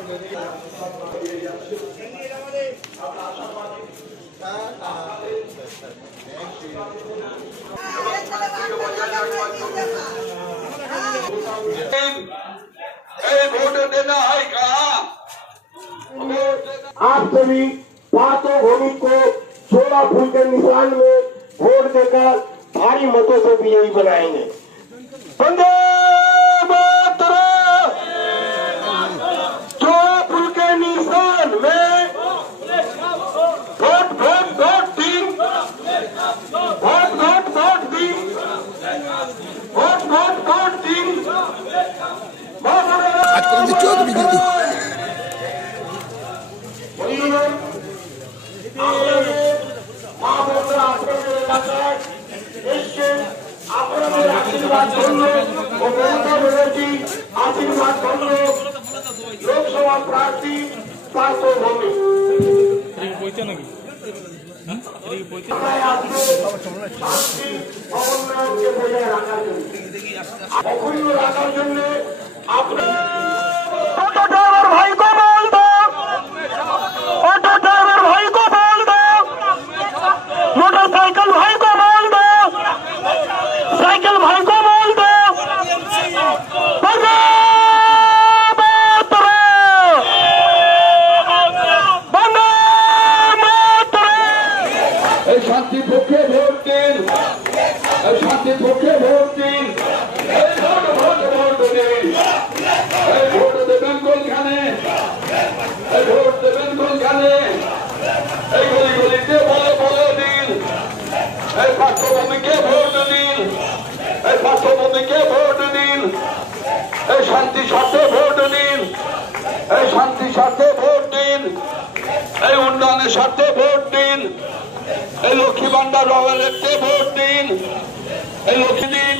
आप सभी पांचों भूमि को 16 फूल के निशान में वोट देकर भारी मतों से विजयी बनाएंगे। वंदे मातरम। 16 फूल के निशान में वोट वोट वोट दिन, वोट वोट वोट दिन, वोट वोट वोट दिन। लोकसभा प्रार्थी पांचों भूमि অক্ষুণ্ণ রাখার জন্য আপনার অটো ড্রাইভার ভাই को बोल दो, ऑटो ड्राइवर भाई को बोल दो, मोटरसाइकिल भाई को बोल दो, साइकिल भाई को बोल दो। वंदे मातरम, वंदे मातरम। এই শান্তির পক্ষে ভোট দিন, এই শান্তির পক্ষে ভোট দিন, এই ভোট ভোট ভোট দিন, এই ভোট দেবেন কোনখানে, এই ভোট দেবেন কোনখানে, এই গলি গলিতে বলে বলে দিন, এই পাঠ্যভূমিকে ভোট দিন, এই পাঠ্যভূমিকে ভোট দিন, এই শান্তি স্বার্থে ভোট দিন, এই শান্তি স্বার্থে ভোট দিন, এই উন্নয়নের স্বার্থে ভোট দিন, এই লক্ষ্মী ভান্ডার রয়েছে ভোট দিন, এই লক্ষ্মী দিন,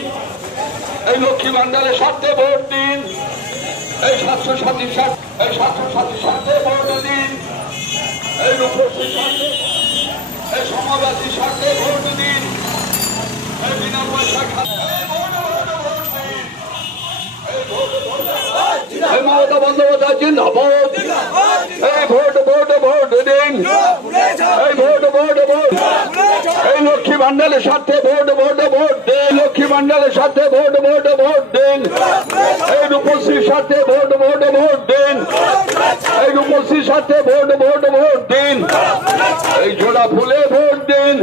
এই লক্ষ্মী ভান্ডারের স্বার্থে ভোট দিন, এই স্বাস্থ্যসাথীর স্বার্থে, এই স্বাস্থ্যসাথীর স্বার্থে ভোট দিন, এই রূপশ্রীর স্বার্থে, এই সমাজবাদীর স্বার্থে ভোট দিন, এই বিনা পয়সা মমতা বন্দ্যোপাধ্যায় জিন্দাবাদ। এই ভোট ভোট ভোট দিন, এই ভোট ভোট ভোট, এই লক্ষ্মী ভান্ডারের স্বার্থে ভোট ভোট ভোট দিন, লক্ষ্মী ভান্ডারের স্বার্থে ভোট ভোট ভোট দিন, এই রূপশ্রীর স্বার্থে ভোট ভোট ভোট দিন, এই রূপশ্রীর স্বার্থে ভোট ভোট ভোট দিন, এই জোড়া ফুলে ভোট দিন।